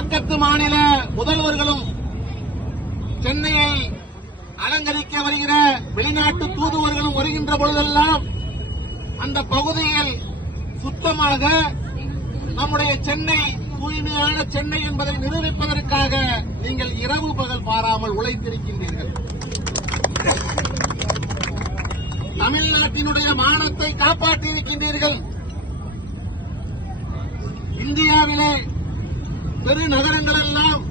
பக்கத்து மாநில முதல்வர்களும் சென்னையை அலங்கரிக்க வருகிற வெளிநாட்டு தூதுவர்களும் வருகின்ற பொழுதெல்லாம் அந்த பகுதியில் சுத்தமாக நம்முடைய சென்னை தூய்மையான சென்னை என்பதை நிரூபிப்பதற்காக நீங்கள் இரவு பகல் பாராமல் உழைத்திருக்கின்றீர்கள். தமிழ்நாட்டினுடைய மானத்தை காப்பாற்றியிருக்கின்றீர்கள். இந்தியாவிலே பெருநகரங்கள் எல்லாம்,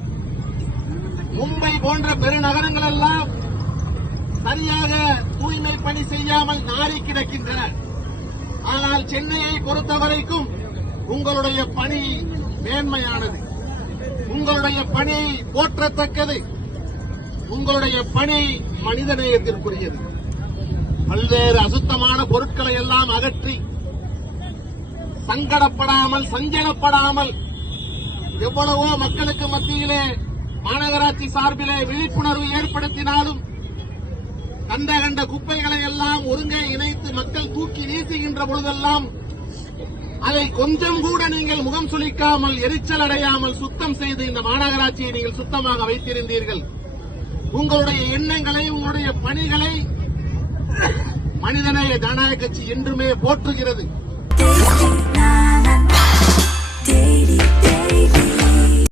மும்பை போன்ற பெருநகரங்கள் எல்லாம் சரியாக தூய்மை பணி செய்யாமல் நாறி கிடக்கின்றன. ஆனால் சென்னையை பொறுத்தவரைக்கும் உங்களுடைய பணி மேன்மையானது, உங்களுடைய பணி போற்றத்தக்கது, உங்களுடைய பணி மனிதநேயத்திற்குரியது. பல்வேறு அசுத்தமான பொருட்களை எல்லாம் அகற்றி சங்கடப்படாமல் சஞ்சலப்படாமல் எவ்வளவோ மக்களுக்கு மத்தியிலே மாநகராட்சி சார்பிலே விழிப்புணர்வு ஏற்படுத்தினாலும் கண்ட கண்ட குப்பைகளை எல்லாம் ஒருங்கே இணைத்து மக்கள் தூக்கி வீசுகின்ற பொழுதெல்லாம் அதை கொஞ்சம் கூட நீங்கள் முகம் சுளிக்காமல் எரிச்சல் அடையாமல் சுத்தம் செய்து இந்த மாநகராட்சியை நீங்கள் சுத்தமாக வைத்திருந்தீர்கள். உங்களுடைய எண்ணங்களை, உங்களுடைய பணிகளை மனிதநேய ஜனநாயக கட்சி என்றுமே போற்றுகிறது.